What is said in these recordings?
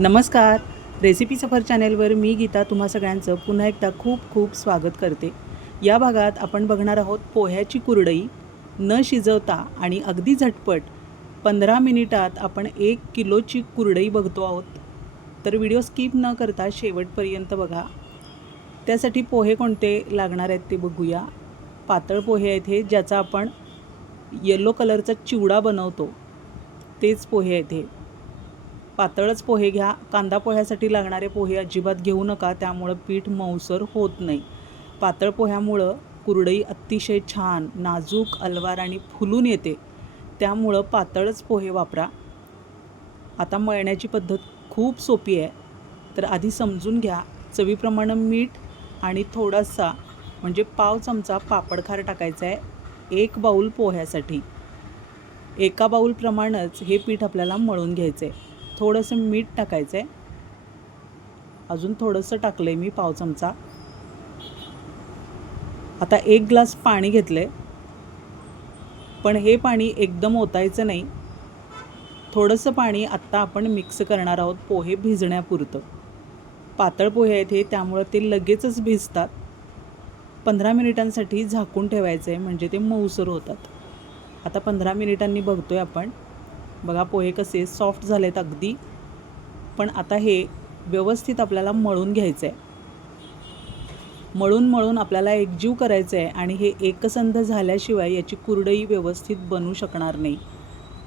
नमस्कार. रेसिपी सफर चॅनेलवर मी गीता तुम्हा सगळ्यांचं पुन्हा एकदा खूप खूप स्वागत करते. या भागात आपण बघणार आहोत पोह्याची कुरडई न शिजवता आणि अगदी झटपट 15 मिनिटात आपण 1 किलोची कुरडई बघतो आहोत. तर व्हिडिओ स्किप न करता शेवटपर्यंत बघा. त्यासाठी पोहे कोणते लागणार आहेत ते बघूया. पातळ पोहे आहेत हे, ज्याचा आपण येलो कलरचा चिवडा बनवतो तेच पोहे आहेत हे. पातळच पोहे घ्या. कांदा पोह्यासाठी लागणारे पोहे अजिबात घेऊ नका, त्यामुळं पीठ मऊसर होत नाही. पातळ पोह्यामुळं कुरडई अतिशय छान नाजूक अलवार आणि फुलून येते, त्यामुळं पातळच पोहे वापरा. आता मळण्याची पद्धत खूप सोपी आहे. तर आधी समजून घ्या. चवीप्रमाणे मीठ आणि थोडासा म्हणजे पाव चमचा पापडखार टाकायचा आहे 1 बाऊल पोह्यासाठी. एका बाऊलप्रमाणेच हे पीठ आपल्याला मळून घ्यायचं आहे. थोडंसं मीठ टाकायचं आहे. अजून थोडंसं टाकलं आहे मी पाव चमचा. आता 1 ग्लास पाणी घेतलं आहे, पण हे पाणी एकदम ओतायचं नाही. थोडंसं पाणी आत्ता आपण मिक्स करणार आहोत पोहे भिजण्यापुरतं. पातळ पोहे आहेत हे, त्यामुळं ते लगेचच भिजतात. 15 मिनिटांसाठी झाकून ठेवायचं आहे, म्हणजे ते मऊसर होतात. आता 15 मिनिटांनी बघतोय आपण. बघा पोहे कसे सॉफ्ट झालेत अगदी. पण आता हे व्यवस्थित आपल्याला मळून घ्यायचं आहे. मळून आपल्याला एकजीव करायचं आहे आणि हे एकसंध झाल्याशिवाय याची कुरडई व्यवस्थित बनू शकणार नाही.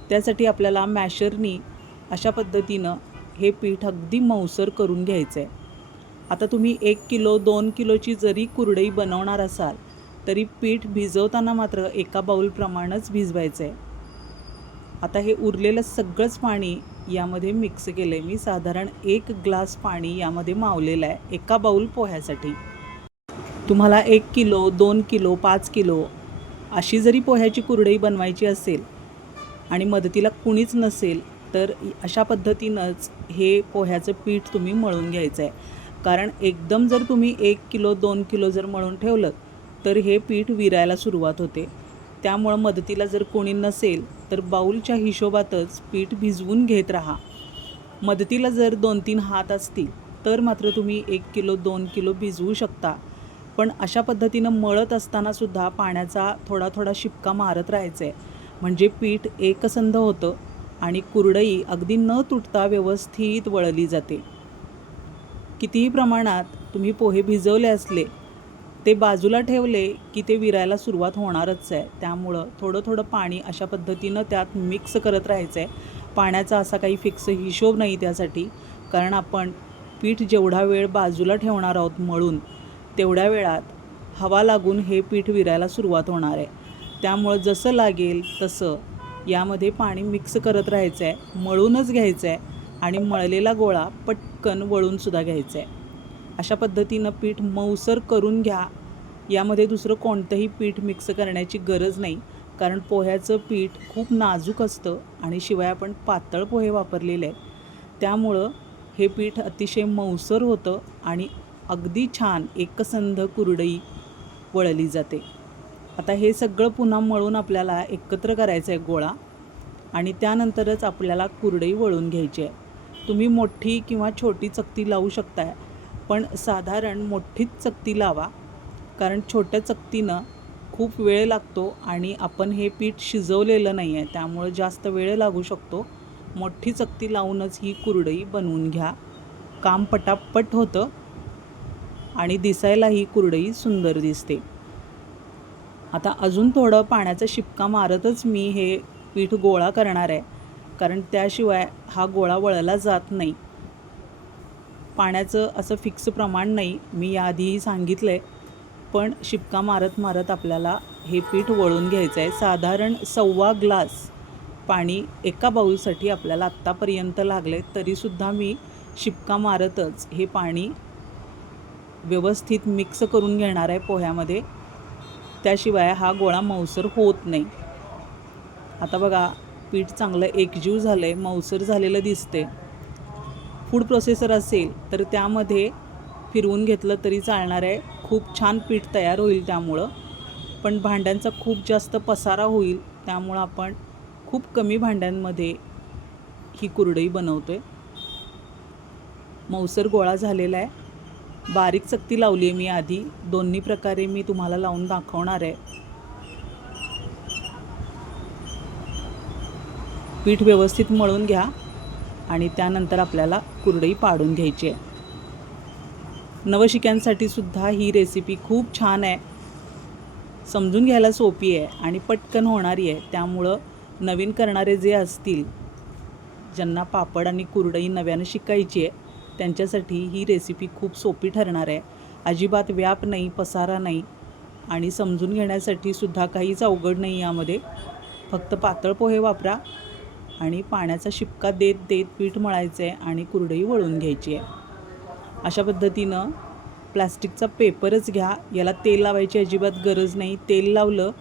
त्यासाठी आपल्याला मॅशरनी अशा पद्धतीनं हे पीठ अगदी मऊसर करून घ्यायचं आहे. आता तुम्ही 1 किलो 2 किलोची जरी कुरडई बनवणार असाल तरी पीठ भिजवताना मात्र एका बाऊलप्रमाणेच भिजवायचं आहे. आता हे उरलेलं सगळंच पाणी यामध्ये मिक्स केलं आहे मी. साधारण 1 ग्लास पाणी यामध्ये मावलेलं आहे एका बाऊल पोह्यासाठी. तुम्हाला 1 किलो 2 किलो 5 किलो अशी जरी पोह्याची कुरडई बनवायची असेल आणि मदतीला कुणीच नसेल तर अशा पद्धतीनंच हे पोह्याचं पीठ तुम्ही मळून घ्यायचं आहे. कारण एकदम जर तुम्ही 1 किलो 2 किलो जर मळून ठेवलं तर हे पीठ विरायला सुरुवात होते. त्यामुळं मदतीला जर कोणी नसेल तर बाऊलच्या हिशोबातच पीठ भिजवून घेत राहा. मदतीला जर 2-3 हात असतील तर मात्र तुम्ही 1 किलो 2 किलो भिजवू शकता. पण अशा पद्धतीनं मळत असतानासुद्धा पाण्याचा थोडा थोडा शिपका मारत राहायचं आहे, म्हणजे पीठ एकसंध होतं आणि कुरडई अगदी न तुटता व्यवस्थित वळली जाते. कितीही प्रमाणात तुम्ही पोहे भिजवले असले ते बाजूला ठेवले की ते विरायला सुरुवात होणारच आहे. त्यामुळं थोडं थोडं पाणी अशा पद्धतीनं त्यात मिक्स करत राहायचं आहे. पाण्याचा असा काही फिक्स हिशोब नाही त्यासाठी, कारण आपण पीठ जेवढा वेळ बाजूला ठेवणार आहोत मळून तेवढ्या वेळात हवा लागून हे पीठ विरायला सुरुवात होणार आहे. त्यामुळं जसं लागेल तसं यामध्ये पाणी मिक्स करत राहायचं आहे. मळूनच घ्यायचं आहे आणि मळलेला गोळा पटकन वळूनसुद्धा घ्यायचा आहे. अशा पद्धतीनं पीठ मऊसर करून घ्या. यामध्ये दुसरं कोणतंही पीठ मिक्स करण्याची गरज नाही, कारण पोह्याचं पीठ खूप नाजूक असतं आणि शिवाय आपण पातळ पोहे वापरलेले आहेत. त्यामुळं हे पीठ अतिशय मऊसर होतं आणि अगदी छान एकसंध कुरडई वळली जाते. आता हे सगळं पुन्हा मळून आपल्याला एकत्र करायचं आहे गोळा, आणि त्यानंतरच आपल्याला कुरडई वळून घ्यायची आहे. तुम्ही मोठी किंवा छोटी चकती लावू शकताय, पण साधारण मोठीच चकती लावा, कारण छोट्या चकतीनं खूप वेळ लागतो आणि आपण हे पीठ शिजवलेलं नाही आहे, त्यामुळे जास्त वेळ लागू शकतो. मोठी चकती लावूनच ही कुरडई बनवून घ्या. काम पटापट होतं आणि दिसायला ही कुरडई सुंदर दिसते. आता अजून थोडं पाण्याचा शिपका मारतच मी हे पीठ गोळा करणार आहे, कारण त्याशिवाय हा गोळा वळला जात नाही. पाण्याचं असं फिक्स प्रमाण नाही, मी याआधीही सांगितलं आहे, पण शिपका मारत मारत आपल्याला हे पीठ वळून घ्यायचं आहे. साधारण 1.25 ग्लास पाणी एका बाऊलसाठी आपल्याला आत्तापर्यंत लागले, तरीसुद्धा मी शिपका मारतच हे पाणी व्यवस्थित मिक्स करून घेणार आहे पोह्यामध्ये. त्याशिवाय हा गोळा मऊसर होत नाही. आता बघा पीठ चांगलं एकजीव झालं आहे, मऊसर झालेलं दिसते. फूड प्रोसेसर असेल तर त्यामध्ये फिरवून घेतलं तरी चालणार आहे. खूप छान पीठ तयार होईल त्यामुळं. पण भांड्यांचा खूप जास्त पसारा होईल, त्यामुळं आपण खूप कमी भांड्यांमध्ये ही कुरडई बनवतो आहे. मऊसर गोळा झालेला आहे. बारीक चकती लावली आहे मी आधी. दोन्ही प्रकारे मी तुम्हाला लावून दाखवणार आहे. पीठ व्यवस्थित मळून घ्या आणि त्यानंतर आपल्याला कुरडई पाडून घ्यायची आहे. नवशिक्यांसाठी सुद्धा ही रेसिपी खूप छान आहे. समजून घ्यायला सोपी आहे आणि पटकन होणारी आहे. त्यामुळं नवीन करणारे जे असतील, ज्यांना पापड आणि कुरडई नव्यानं शिकायची आहे, त्यांच्यासाठी ही रेसिपी खूप सोपी ठरणार आहे. अजिबात व्याप नाही, पसारा नाही आणि समजून घेण्यासाठी सुद्धा काहीच अवघड नाही यामध्ये. फक्त पातळ पोहे वापरा आणि पाण्याचा शिपका देत देत पीठ मळायचं आहे आणि कुरडई वळून घ्यायची आहे. अशा पद्धतीनं प्लास्टिकचा पेपरच घ्या. याला तेल लावायची अजिबात गरज नाही. तेल लावलं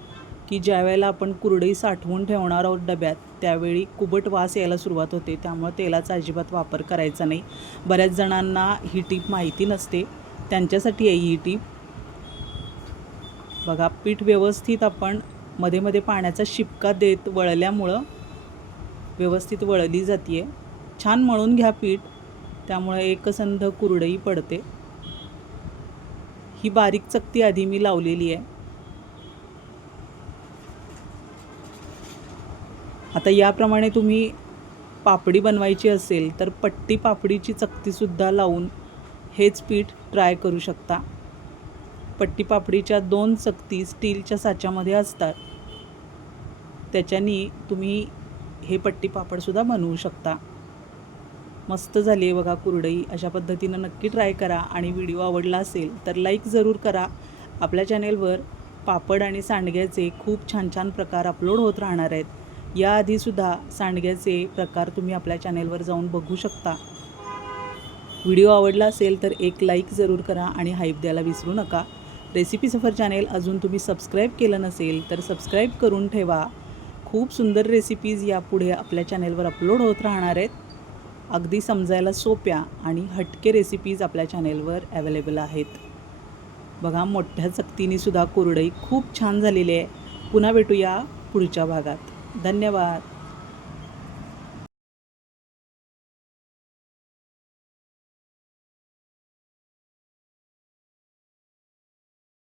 की ज्या वेळेला आपण कुरडई साठवून ठेवणार आहोत डब्यात, त्यावेळी कुबट वास यायला सुरुवात होते. त्यामुळे तेलाचा अजिबात वापर करायचा नाही. बऱ्याच जणांना ही टीप माहिती नसते, त्यांच्यासाठी आहे ही टीप. बघा, पीठ व्यवस्थित आपण मध्ये मध्ये पाण्याचा शिपका देत वळल्यामुळं व्यवस्थित वळली जाते. छान मळून घ्या पीठ, त्यामुळे एकसंध कुरडई पडते. ही बारीक चकती आधी मी लावलेली आहे. आता याप्रमाणे तुम्ही पापडी बनवायची असेल तर पट्टी पापडीची चकतीसुद्धा लावून हेच पीठ ट्राय करू शकता. पट्टी पापडीच्या 2 चकती स्टीलच्या साच्यामध्ये असतात, त्याच्यानी तुम्ही हे पट्टी पापडसुद्धा बनवू शकता. मस्त झाली आहे बघा कुरडई. अशा पद्धतीनं नक्की ट्राय करा आणि व्हिडिओ आवडला असेल तर लाईक जरूर करा. आपल्या चॅनेलवर पापड आणि सांडग्याचे खूप छान छान प्रकार अपलोड होत राहणार आहेत. याआधीसुद्धा सांडग्याचे प्रकार तुम्ही आपल्या चॅनेलवर जाऊन बघू शकता. व्हिडिओ आवडला असेल तर एक लाईक जरूर करा आणि हाईप द्यायला विसरू नका. रेसिपी सफर चॅनेल अजून तुम्ही सबस्क्राईब केलं नसेल तर सबस्क्राईब करून ठेवा. खूप सुंदर रेसिपीज यापुढे आपल्या चॅनेलवर अपलोड होत राहणार आहेत. अगदी समजायला सोप्या आणि हटके रेसिपीज आपल्या चॅनेलवर अवेलेबल आहेत. बघा, मोठ्या चकतीने सुद्धा कुरडई खूप छान झालेली आहे. पुन्हा भेटूया पुढच्या भागात. धन्यवाद.